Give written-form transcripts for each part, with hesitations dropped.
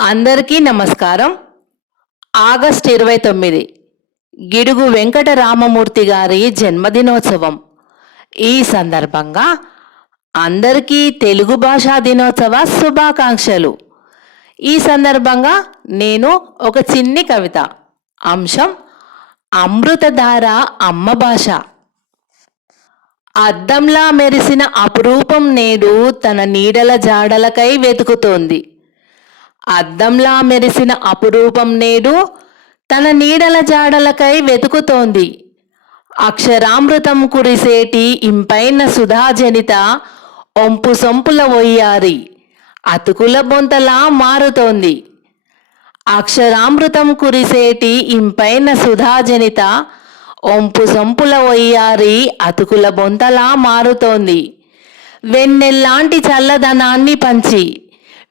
అందరికీ నమస్కారం. ఆగస్టు 29 గిడుగు వెంకట రామమూర్తి గారి జన్మదినోత్సవం. ఈ సందర్భంగా అందరికీ తెలుగు భాషా దినోత్సవ శుభాకాంక్షలు. ఈ సందర్భంగా నేను ఒక చిన్ని కవిత. అంశం అమృతధార అమ్మ భాష. అద్దంలా మెరిసిన అపురూపం నేడు తన నీడల జాడలకై వెతుకుతోంది. అద్దంలా మెరిసిన అపురూపం నేడు తన నీడల జాడలకై వెతుకుతోంది. అక్షరామృతం కురిసేటి ఇంపైన సుధాజనిత ఒంపు సొంపుల వయ్యారి అతుకుల బొంతలా మారుతోంది. అక్షరామృతం కురిసేటి ఇంపైన సుధాజనిత ఒంపు సొంపుల వయ్యారి అతుకుల బొంతలా మారుతోంది. వెన్నెల్లాంటి చల్లదనాన్ని పంచి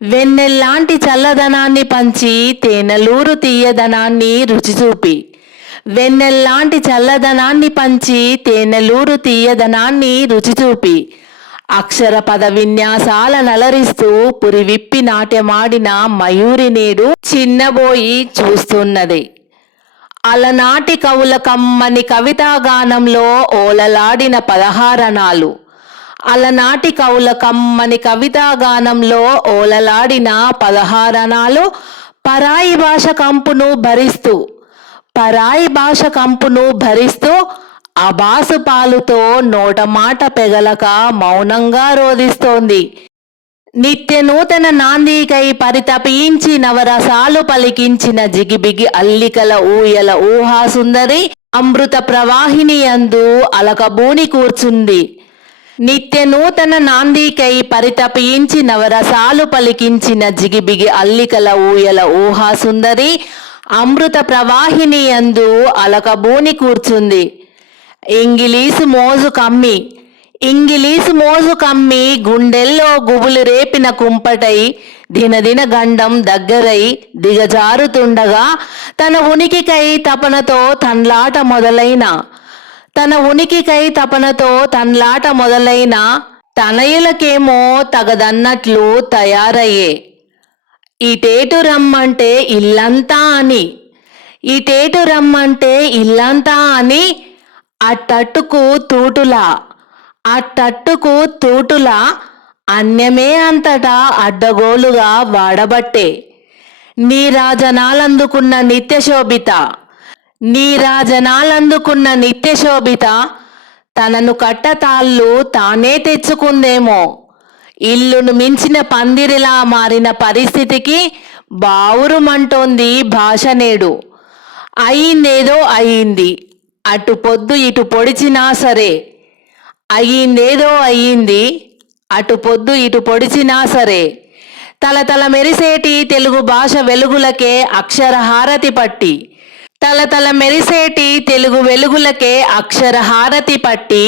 వెన్నెల్లాంటి చల్లదనాన్ని పంచి తేనెలూరు తీయదనాన్ని రుచి చూపి వెన్నెల్లాంటి చల్లదనాన్ని పంచి తేనెలూరు తీయదనాన్ని రుచి చూపి అక్షర పద విన్యాసాల నలరిస్తూ పురివిప్పి నాట్యమాడిన మయూరి నేడు చిన్నబోయి చూస్తున్నది. అలనాటి కవుల కమ్మని కవితాగానంలో ఓలలాడిన పదహారణాలు అలనాటి కవుల కమ్మని కవితాగానంలో ఓలలాడిన పదహారణాలు పరాయి భాష కంపును భరిస్తూ అబాసు పాలుతో నోట మాట పెగలక మౌనంగా రోధిస్తోంది. నిత్య నూతన నాందీకై పరితపించి నవరసాలు పలికించిన జిగిబిగి అల్లికల ఊయల ఊహాసుందరి అమృత ప్రవాహిని అందు అలకబూని కూర్చుంది. నిత్య నూతన నాందీకై పరితపించి నవరసాలు పలికించిన జిగిబిగి అల్లికల ఊయల ఊహాసుందరి అమృత ప్రవాహిని అందు అలకబూని కూర్చుంది. ఇంగిలీసు మోజు కమ్మి గుండెల్లో గుబులు రేపిన కుంపటై దినదిన గండం దగ్గరై దిగజారుతుండగా తన ఉనికికై తపనతో తన్లాట మొదలైన తనయులకేమో తగదన్నట్లు తయారయ్యే. ఇటేటు రమ్మంటే ఇల్లంతా అని అట్టట్టుకు తూటులా అన్యమే అంతటా అడ్డగోలుగా వాడబట్టే. నీరాజనాలందుకున్న నిత్యశోభిత తనను కట్టతాళ్ళు తానే తెచ్చుకుందేమో. ఇల్లును మించిన పందిరిలా మారిన పరిస్థితికి బావురుమంటోంది భాష నేడు. అయిందేదో అయింది, అటు పొద్దు ఇటు పొడిచినా సరే. తలతల మెరిసేటి తెలుగు భాష వెలుగులకే అక్షరహారతి పట్టి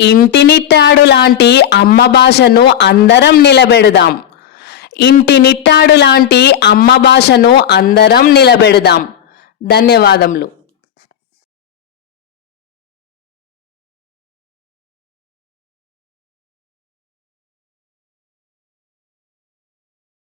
ఇంటినిట్టాడు లాంటి అమ్మ భాషను అందరం నిలబెడదాం. ధన్యవాదములు.